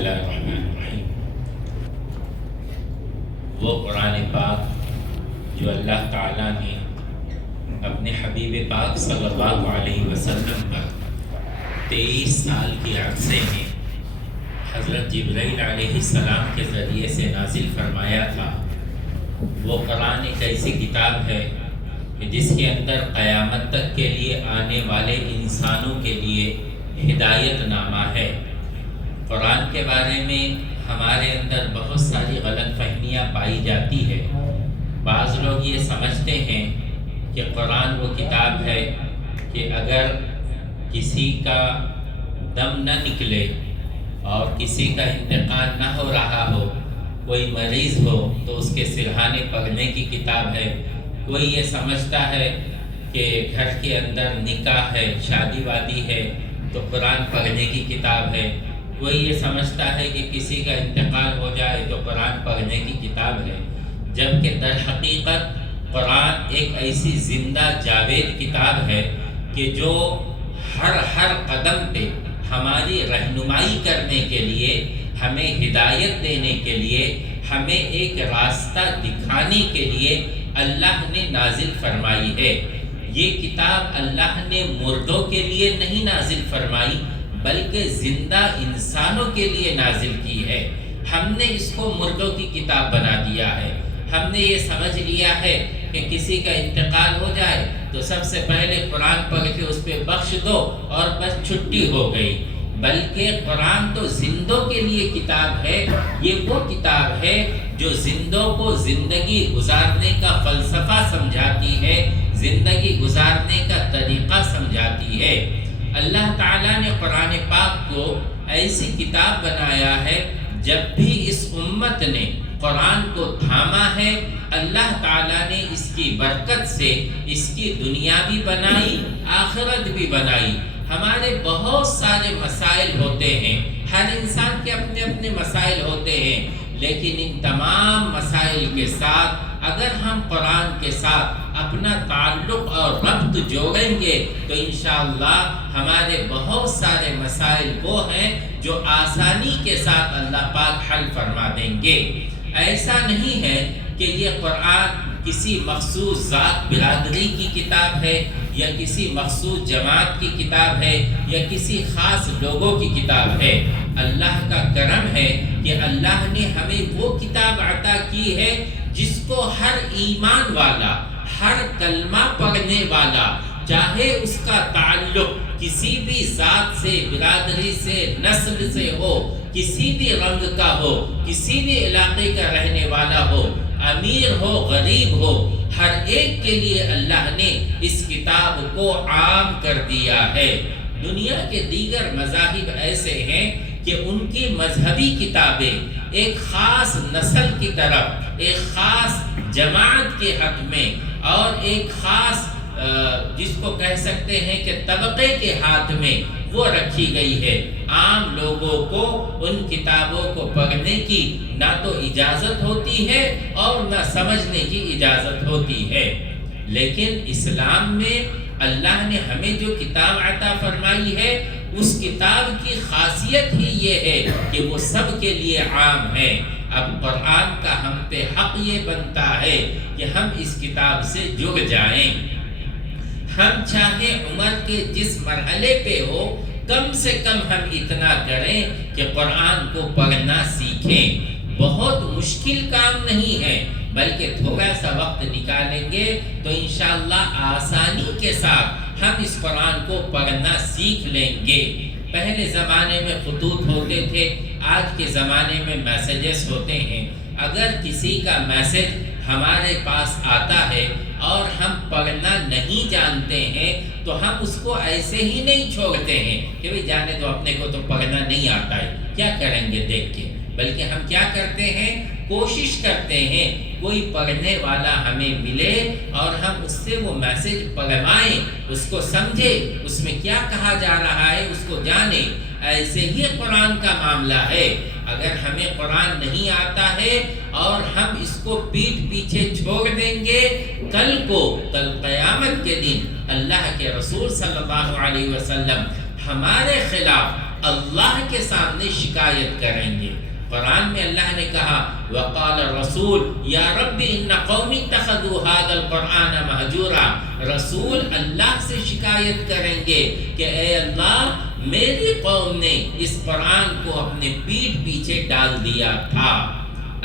اللہ الرحمن الرحیم۔ وہ قرآن پاک جو اللہ تعالیٰ نے اپنے حبیب پاک صلی اللہ علیہ وسلم پر 23 سال کے عرصے میں حضرت جبرائیل علیہ السلام کے ذریعے سے نازل فرمایا تھا، وہ قرآن ایک ایسی کتاب ہے کہ جس کے اندر قیامت تک کے لیے آنے والے انسانوں کے لیے ہدایت نامہ ہے۔ قرآن کے بارے میں ہمارے اندر بہت ساری غلط فہمیاں پائی جاتی ہے۔ بعض لوگ یہ سمجھتے ہیں کہ قرآن وہ کتاب ہے کہ اگر کسی کا دم نہ نکلے اور کسی کا انتقال نہ ہو رہا ہو، کوئی مریض ہو تو اس کے سرہانے پڑھنے کی کتاب ہے۔ کوئی یہ سمجھتا ہے کہ گھر کے اندر نکاح ہے، شادی وادی ہے تو قرآن پڑھنے کی کتاب ہے۔ کوئی یہ سمجھتا ہے کہ کسی کا انتقال ہو جائے تو قرآن پڑھنے کی کتاب ہے، جبکہ در حقیقت قرآن ایک ایسی زندہ جاوید کتاب ہے کہ جو ہر قدم پہ ہماری رہنمائی کرنے کے لیے، ہمیں ہدایت دینے کے لیے، ہمیں ایک راستہ دکھانے کے لیے اللہ نے نازل فرمائی ہے۔ یہ کتاب اللہ نے مردوں کے لیے نہیں نازل فرمائی بلکہ زندہ انسانوں کے لیے نازل کی ہے۔ ہم نے اس کو مردوں کی کتاب بنا دیا ہے۔ ہم نے یہ سمجھ لیا ہے کہ کسی کا انتقال ہو جائے تو سب سے پہلے قرآن پڑھ کے اس پہ بخش دو اور بس چھٹی ہو گئی، بلکہ قرآن تو زندوں کے لیے کتاب ہے۔ یہ وہ کتاب ہے جو زندوں کو زندگی گزارنے کا فلسفہ سمجھاتی ہے، زندگی گزارنے کا طریقہ سمجھاتی ہے۔ اللہ تعالیٰ نے قرآن پاک کو ایسی کتاب بنایا ہے، جب بھی اس امت نے قرآن کو تھاما ہے، اللہ تعالیٰ نے اس کی برکت سے اس کی دنیا بھی بنائی، آخرت بھی بنائی۔ ہمارے بہت سارے مسائل ہوتے ہیں، ہر انسان کے اپنے اپنے مسائل ہوتے ہیں، لیکن ان تمام مسائل کے ساتھ اگر ہم قرآن کے ساتھ اپنا تعلق اور ربط جوڑیں گے تو انشاءاللہ ہمارے بہت سارے مسائل وہ ہیں جو آسانی کے ساتھ اللہ پاک حل فرما دیں گے۔ ایسا نہیں ہے کہ یہ قرآن کسی مخصوص ذات برادری کی کتاب ہے یا کسی مخصوص جماعت کی کتاب ہے یا کسی خاص لوگوں کی کتاب ہے۔ اللہ کا کرم ہے کہ اللہ نے ہمیں وہ کتاب عطا کی ہے جس کو ہر ایمان والا، ہر کلمہ پڑھنے والا، چاہے اس کا تعلق کسی بھی ذات سے، برادری سے، نسل سے ہو، کسی بھی رنگ کا ہو، کسی بھی علاقے کا رہنے والا ہو، امیر ہو، غریب ہو، ہر ایک کے لیے اللہ نے اس کتاب کو عام کر دیا ہے۔ دنیا کے دیگر مذاہب ایسے ہیں کہ ان کی مذہبی کتابیں ایک خاص نسل کی طرف، ایک خاص جماعت کے حق میں اور ایک خاص جس کو کہہ سکتے ہیں کہ طبقے کے ہاتھ میں وہ رکھی گئی ہے۔ عام لوگوں کو ان کتابوں کو پڑھنے کی نہ تو اجازت ہوتی ہے اور نہ سمجھنے کی اجازت ہوتی ہے۔ لیکن اسلام میں اللہ نے ہمیں جو کتاب عطا فرمائی ہے، اس کتاب کی خاصیت ہی یہ ہے کہ وہ سب کے لیے عام ہے۔ اب قرآن کا ہم پہ حق یہ بنتا ہے کہ ہم اس کتاب سے جڑ جائیں۔ ہم چاہے عمر کے جس مرحلے پہ ہو، کم سے کم ہم اتنا کریں کہ قرآن کو پڑھنا سیکھیں۔ بہت مشکل کام نہیں ہے، بلکہ تھوڑا سا وقت نکالیں گے تو انشاءاللہ آسانی کے ساتھ ہم اس قرآن کو پڑھنا سیکھ لیں گے۔ پہلے زمانے میں خطوط ہوتے تھے، آج کے زمانے میں میسیجز ہوتے ہیں۔ اگر کسی کا میسیج ہمارے پاس آتا ہے اور ہم پڑھنا نہیں جانتے ہیں تو ہم اس کو ایسے ہی نہیں چھوڑتے ہیں کہ بھئی جانے دو، اپنے کو تو پڑھنا نہیں آتا ہے، کیا کریں گے دیکھ کے، بلکہ ہم کیا کرتے ہیں، کوشش کرتے ہیں کوئی پڑھنے والا ہمیں ملے اور ہم اس سے وہ میسیج پڑھوائیں، اس کو سمجھے، اس میں کیا کہا جا رہا ہے اس کو جانیں۔ ایسے ہی قرآن کا معاملہ ہے۔ اگر ہمیں قرآن نہیں آتا ہے اور ہم اس کو پیٹھ پیچھے چھوڑ دیں گے، کل قیامت کے دن اللہ کے رسول صلی اللہ علیہ وسلم ہمارے خلاف اللہ کے سامنے شکایت کریں گے۔ قرآن میں اللہ نے کہا وقال الرسول یا رب ان قومی اتخذوا هذا القرآن مہجورا، رسول اللہ سے شکایت کریں گے کہ اے اللہ میری قوم نے اس قرآن کو اپنے پیٹھ پیچھے ڈال دیا تھا۔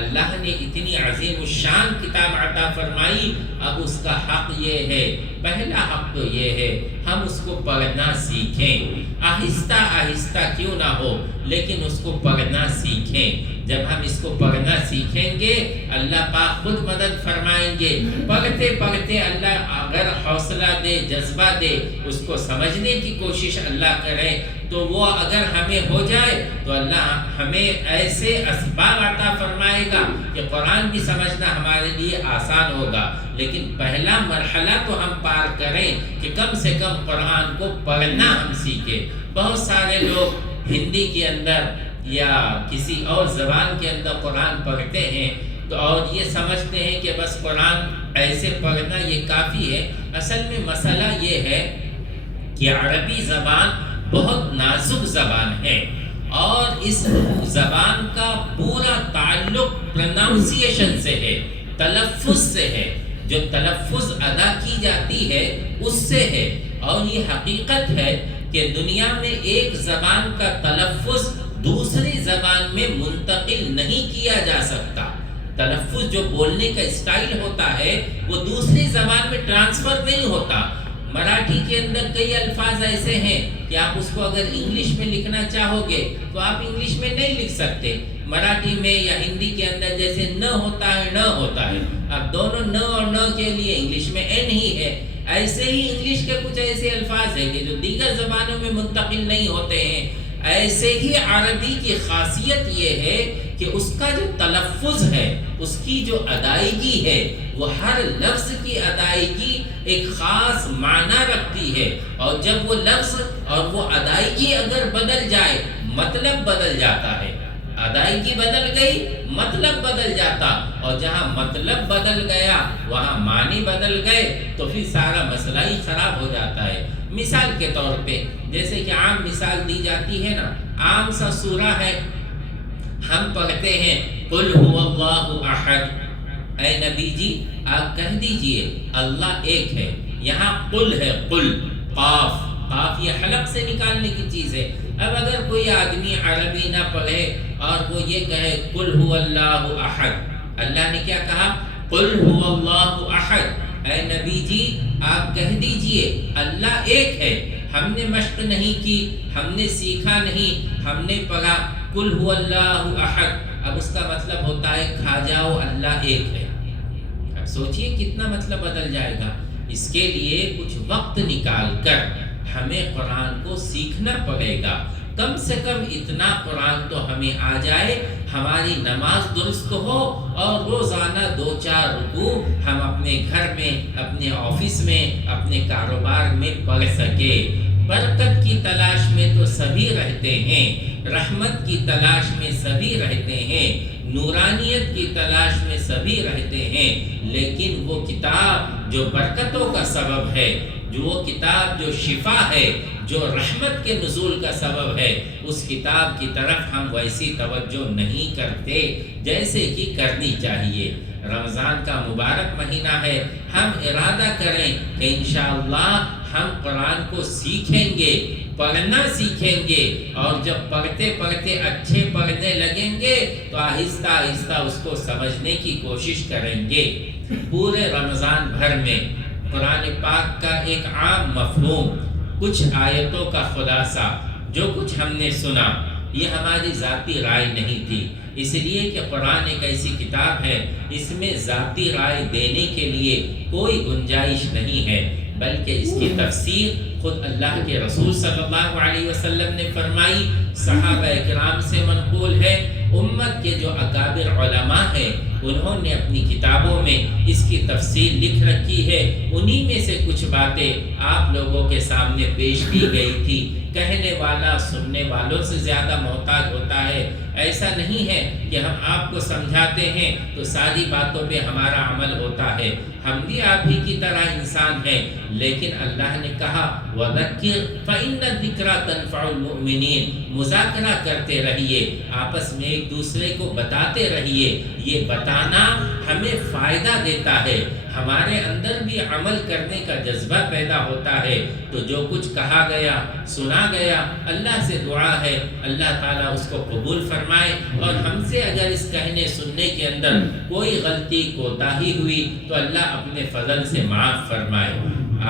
اللہ نے اتنی عظیم الشان کتاب عطا فرمائی، اب اس کا حق یہ ہے، پہلا حق تو یہ ہے ہم اس کو پڑھنا سیکھیں، آہستہ آہستہ کیوں نہ ہو لیکن اس کو پڑھنا سیکھیں۔ جب ہم اس کو پڑھنا سیکھیں گے اللہ پاک خود مدد فرمائیں گے۔ پڑھتے پڑھتے اللہ اگر حوصلہ دے، جذبہ دے، اس کو سمجھنے کی کوشش اللہ کرے تو وہ اگر ہمیں ہو جائے تو اللہ ہمیں ایسے اسباب عطا فرمائے گا کہ قرآن بھی سمجھنا ہمارے لیے آسان ہوگا۔ لیکن پہلا مرحلہ تو ہم پار کریں کہ کم سے کم قرآن کو پڑھنا ہم سیکھیں۔ بہت سارے لوگ ہندی کے اندر یا کسی اور زبان کے اندر قرآن پڑھتے ہیں تو اور یہ سمجھتے ہیں کہ بس قرآن ایسے پڑھنا یہ کافی ہے۔ اصل میں مسئلہ یہ ہے کہ عربی زبان بہت نازک زبان ہے اور اس زبان کا پورا تعلق پروننسیشن سے ہے، تلفظ سے ہے۔ جو تلفظ ادا کی جاتی ہے اس سے ہے، اور یہ حقیقت ہے کہ دنیا میں ایک زبان کا تلفظ دوسری زبان میں منتقل نہیں کیا جا سکتا۔ تلفظ جو بولنے کا اسٹائل ہوتا ہے وہ دوسری زبان میں ٹرانسفر نہیں ہوتا۔ مراٹھی کے اندر کئی الفاظ ایسے ہیں کہ آپ اس کو اگر انگلش میں لکھنا چاہو گے تو آپ انگلش میں نہیں لکھ سکتے۔ مراٹھی میں یا ہندی کے اندر جیسے ن ہوتا ہے ن ہوتا ہے، اب دونوں ن اور ن کے لیے انگلش میں این ہی ہے۔ ایسے ہی انگلش کے کچھ ایسے الفاظ ہیں کہ جو دیگر زبانوں میں منتقل نہیں ہوتے ہیں۔ ایسے ہی عربی کی خاصیت یہ ہے کہ اس کا جو تلفظ ہے، اس کی جو ادائیگی ہے، وہ ہر لفظ کی ادائیگی ایک خاص معنی رکھتی ہے، اور جب وہ لفظ اور وہ ادائیگی اگر بدل جائے مطلب بدل جاتا ہے۔ ادائیگی بدل گئی مطلب بدل جاتا، اور جہاں مطلب بدل گیا وہاں معنی بدل گئے تو پھر سارا مسئلہ ہی خراب ہو جاتا ہے۔ مثال کے طور پہ جیسے کہ عام مثال دی جاتی ہے نا، عام سا سورہ ہے، ہم پڑھتے ہیں قل هو اللہ احد، اے نبی جی آپ کہہ دیجئے اللہ ایک ہے۔ یہاں قل ہے، قل، قاف، قاف یہ حلق سے نکالنے کی چیز ہے۔ اب اگر کوئی آدمی عربی نہ پڑھے اور وہ یہ کہے قل هو اللہ احد، اللہ نے کیا کہا؟ قل هو اللہ احد، اے نبی جی آپ کہہ دیجئے اللہ ایک ہے۔ ہم نے مشق نہیں کی، ہم نے سیکھا نہیں، ہم نے پڑھا قل هو اللہ احد، اب اس کا مطلب ہوتا ہے کھا جاؤ اللہ ایک ہے۔ اب سوچئے کتنا مطلب بدل جائے گا۔ اس کے لیے کچھ وقت نکال کر ہمیں قرآن کو سیکھنا پڑے گا۔ کم سے کم اتنا قرآن تو ہمیں آ جائے، ہماری نماز درست ہو اور روزانہ 2-4 رکوع ہم اپنے گھر میں، اپنے آفس میں، اپنے کاروبار میں پڑھ سکے۔ برکت کی تلاش میں تو سبھی رہتے ہیں، رحمت کی تلاش میں سبھی رہتے ہیں، نورانیت کی تلاش میں سبھی رہتے ہیں، لیکن وہ کتاب جو برکتوں کا سبب ہے، جو وہ کتاب جو شفا ہے، جو رحمت کے نزول کا سبب ہے، اس کتاب کی طرف ہم ویسی توجہ نہیں کرتے جیسے کہ کرنی چاہیے۔ رمضان کا مبارک مہینہ ہے، ہم ارادہ کریں کہ انشاءاللہ ہم قرآن کو سیکھیں گے، پڑھنا سیکھیں گے، اور جب پڑھتے پڑھتے اچھے پڑھنے لگیں گے تو آہستہ آہستہ اس کو سمجھنے کی کوشش کریں گے۔ پورے رمضان بھر میں قرآن پاک کا ایک عام مفہوم، کچھ آیتوں کا خلاصہ، جو کچھ ہم نے سنا، یہ ہماری ذاتی رائے نہیں تھی، اس لیے کہ قرآن ایک ایسی کتاب ہے اس میں ذاتی رائے دینے کے لیے کوئی گنجائش نہیں ہے، بلکہ اس کی تفسیر خود اللہ کے رسول صلی اللہ علیہ وسلم نے فرمائی، صحابہ کرام سے منقول ہے، امت کے جو اکابر علماء ہیں انہوں نے اپنی کتابوں میں اس کی تفصیل لکھ رکھی ہے۔ انہی میں سے کچھ باتیں آپ لوگوں کے سامنے پیش کی گئی تھی۔ کہنے والا سننے والوں سے زیادہ محتاج ہوتا ہے، ایسا نہیں ہے کہ ہم آپ کو سمجھاتے ہیں تو ساری باتوں پہ ہمارا عمل ہوتا ہے، ہم بھی آپ ہی کی طرح انسان ہیں، لیکن اللہ نے کہا وَذَكِّرْ فَإِنَّ الذِّكْرَىٰ تَنفَعُ الْمُؤْمِنِينَ، مذاکرہ کرتے رہیے، آپس میں ایک دوسرے کو بتاتے رہیے، یہ بتانا ہمیں فائدہ دیتا ہے، ہمارے اندر بھی عمل کرنے کا جذبہ پیدا ہوتا ہے۔ تو جو کچھ کہا گیا سنا گیا، اللہ سے دعا ہے اللہ تعالیٰ اس کو قبول فرمائے، اور ہم سے اگر اس کہنے سننے کے اندر کوئی غلطی کوتاہی ہوئی تو اللہ اپنے فضل سے معاف فرمائے۔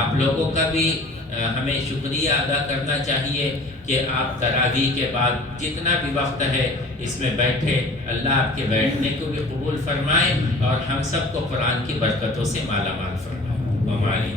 آپ لوگوں کا بھی ہمیں شکریہ ادا کرنا چاہیے کہ آپ تراویح کے بعد جتنا بھی وقت ہے اس میں بیٹھے، اللہ آپ کے بیٹھنے کو بھی قبول فرمائے اور ہم سب کو قرآن کی برکتوں سے مالا مال فرمائے۔